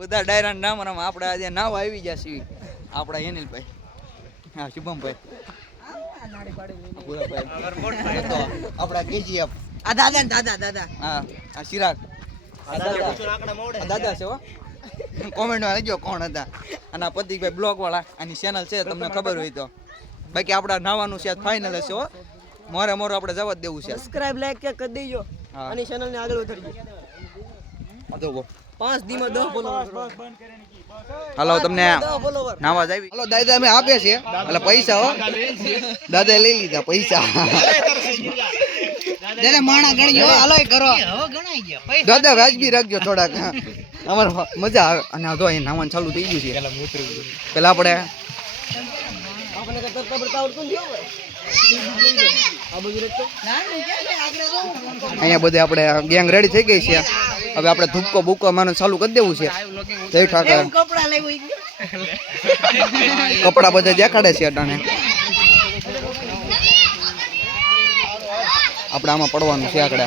બધા ડાયરા નામ રમ આપણે આજે નાવ આવી જશે આપણા અનિલભાઈ હા શુભમભાઈ. તો આપણા કેજીએફ આ દાદા દાદા દાદા. હા આ ચિરાગ દાદા છે. હો. કોમેન્ટમાં લખજો કોણ હતા. અને આ પ્રતિકભાઈ બ્લોગ વાળા આની ચેનલ છે તમને ખબર હોય તો. બાકી આપણા નાવાનું છે ફાઇનલ હશે હો. મોરે મોરે આપણે જવા જ દેવું છે. સબસ્ક્રાઇબ લાઈક કે કરી દેજો. અને ચેનલ ને આગળ વધારજો. આ જો. પાંચ દી માં દસ ફોલોવર હાલો તમને નાવા જ આવી. હાલો દાદા અમે આપે છે એટલે પૈસા હો. દાદા લઈ લીધા. પૈસા. દાદા માણા ગણજો હાલો કરો. દાદા વાજબી રાખજો થોડાક અમારે મજા આવે. અને આ જો અહીં નાવાનું ચાલુ થઈ ગયું છે. પેલા આપણે અહીંયા બધે આપણે ગેંગ રેડી થઈ ગઈ છે. હવે આપણે ધૂપકો બૂકો મારવાનું ચાલુ કરી દેવું છે. જય ઠાકર. કપડા લેવું ઈ. કપડા બધા દેખાડે છે અટાણે. આપણે આમાં પડવાનું છે આગળ.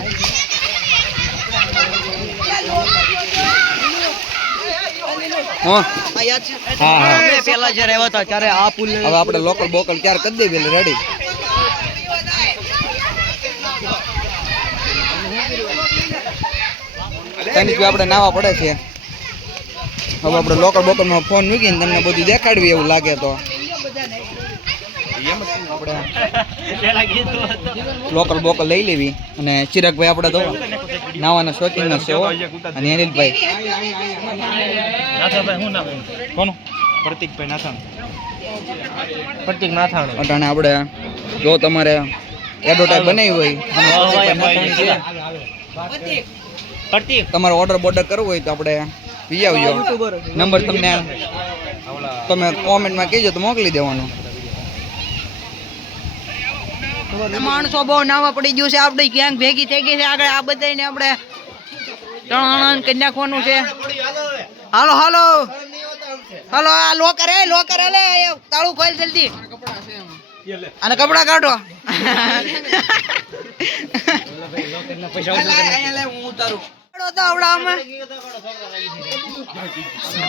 હો. હા પેલા જ્યારે આવ્યા હતા ત્યારે આ પુલ હવે આપણે લોકલ બોકલ ક્યારે કરી દેવી એટલે રેડી તેની જો આપણે નાવા પડે છે. હવે આપણે લોકલ બોકલમાં ફોન મૂકીને તમને બધું દેખાડવી એવું લાગે તો. લોકલ બોકલ લઈ લેવી. અને ચિરાગભાઈ આપણે તો નાવાના શોખીન છે હો. અને અનિલભાઈ? કોનું? પ્રતિકભાઈ નાથાણ. પ્રતિક નાથાણ. અટાણે આપણે જો તમારે એડવર્ટાઈઝ બનાવી હોય પ્રતિક તમારો ઓર્ડર બોર્ડર કરવો હોય તો આપણે પી આવજો. નંબર તમને તમે કોમેન્ટમાં કહેજો તો મોકલી દેવાનો. માણસો બહુ નાવા પડી ગયું છે. આપણે ક્યાંક ભેગી થઈ ગઈ છે. આગળ આ બધાને આપણે ત્રણ કરી નાખવાનું છે. હાલો હાલો. હાલો આ લોકર એ લોકર એ લે. તાળું ખોલ જલ્દી. અને કપડા કાઢો. તો આવડામાં.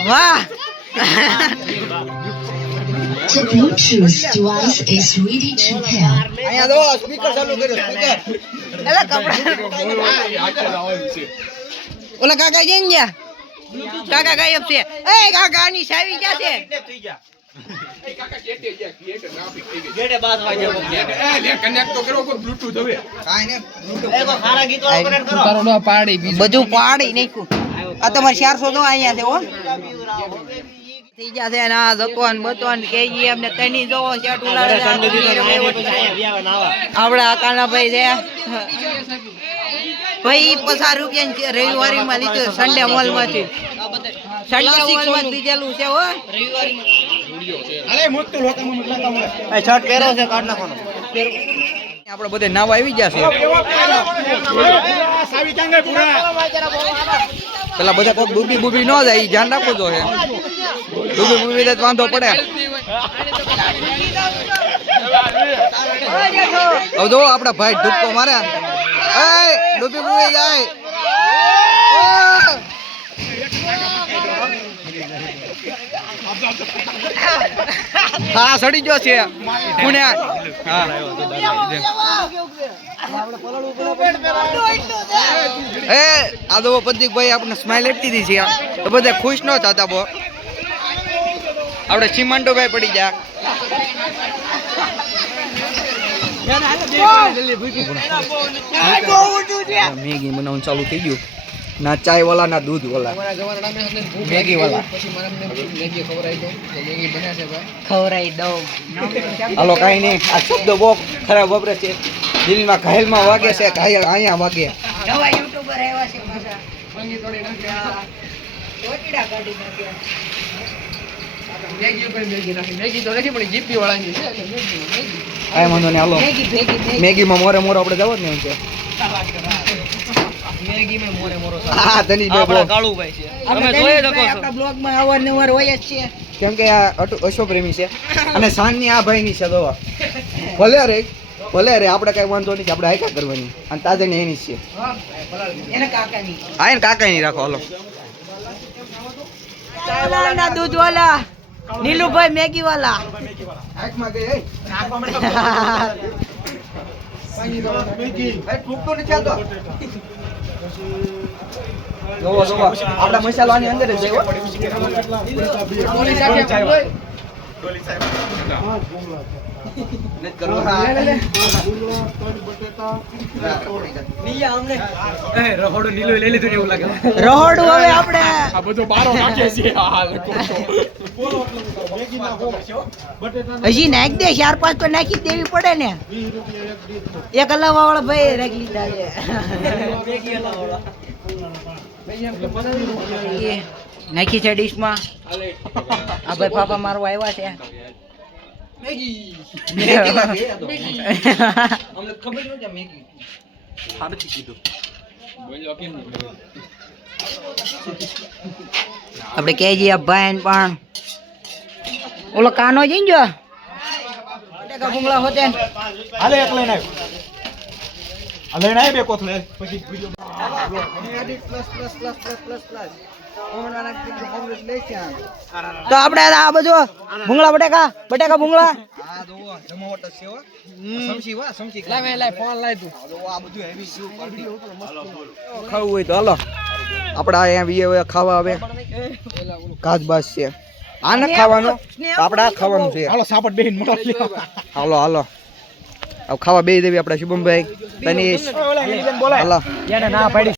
વાહ. The Bluetooth device is ready to pair. અહીંયા સ્પીકર ચાલુ કર્યો સ્પીકર. એલા કપડા. ઓલા કાકા જઈને ગયા? કાકા ગાયબ છે. એ કાકા ની સાવી ક્યાં છે? બધું પાડી નાખ્યું. આ તમારે ચારસો તો અહીંયા છે હો. થઈ છે ને આ જતવાન બતવાન કેજી એમને તની જોવો છે આપણે ભાઈ છે. ભાઈ પચાસ રૂપિયા રવિવારી માં લીધું સન્ડે મોલમાંથી. સન્ડે મોલમાં લીધેલું છે હો. શર્ટ પહેરો છે કાઢ નાખવાનો. આપણે બધે નાવ આવી ગયા છે પેલા બધા કોઈક ડૂબી બૂબી ન જાય એ ધ્યાન રાખવું જોઈએ. ડૂબી બૂબી તો વાંધો પડે. હવે જો આપણા ભાઈ ડૂબકો મારે એ ડૂબી બૂબી જાય! હા સડી ગયો છે. એ, આ તો પ્રતિકભાઈ આપણે સ્માઈલ આપી દીધી છે તો બધા ખુશ ન થતા બો આપણે ચીમંટોભાઈ પડી ગયા. મેગી બનાવવાનું ચાલુ થઈ ગયું. ના ચાય વાલા. ના દૂધ વાળા મેગી વાળા ખવરાઈ દઉં. હાલો કાંઈ નહીં. આ શબ્દ બહુ ખરાબ વપરે છે. દિલમાં ઘાયલમાં વાગે છે ઘાયલ અહીંયા વાગે. નવા યુટ્યુબર આવ્યા છે પાછા. ચોટીડા કાઢી નાખ્યા. મેગીમાં મોરે મોરો આપણે જવો જ નહીં છે હા તની બે કાળુભાઈ છે આપણે દૈનિકભાઈ આપણા બ્લોગમાં અવારનવાર હોય જ છે કેમ કે આ અશોક પ્રેમી છે અને સાંજની આ ભાઈની છે દવા ભલે રે ભલે રે આપણે કઈ વાંધો નહીં આપણે હાઈકા કરવાની અને તાજે એની છે એના કાકાની હા એને કાકા નહીં રાખો હાલો દૂધ વાલા નીલુભાઈ મેગી વાલા આંખમાં ગઈ નથી આવતો જોવો જોવો. આપડા મસાલો આની અંદર જ છે સાહેબ. નથી સાહેબ. હા. રહોડું હવે આપણે. આ બધો બારો નાખે છે. હજી નાખી દે ચાર પાંચ તો નાખી દેવી પડે ને. એક અલાવા વાળા ભાઈ રાખી લીધા છે. નાખી છે ડીશમાં. આ ભાઈ પાપા મારો આવ્યા છે. મેગી. લાગે. આ તો. અમને ખબર નહોતી મેગી. સામેથી કીધું. આપણે કેજી જઈએ ભાઈ પણ. ઓલો કાનો જઈને જો? બટેકા ભૂંગળા હોતે હાલે એક લઈને આવ્યો લઈને આવ્યો બે કોથલે પછી plus plus plus plus plus plus તો આપણે આ બાજુ ભૂંગળા બટેકા બટેકા ભૂંગળા. ખાવું હોય તો હાલો. આપડા અહીંયા વીએ ખાવા આવે. કાચ બાસ છે. આ ન ખાવાનું આપણે આ ખાવાનું છે. હાલો સાપટ બેહીને હાલો હાલો. ખાવા બે દેવી આપડા શુભમભાઈ. તનીશ. હાલો.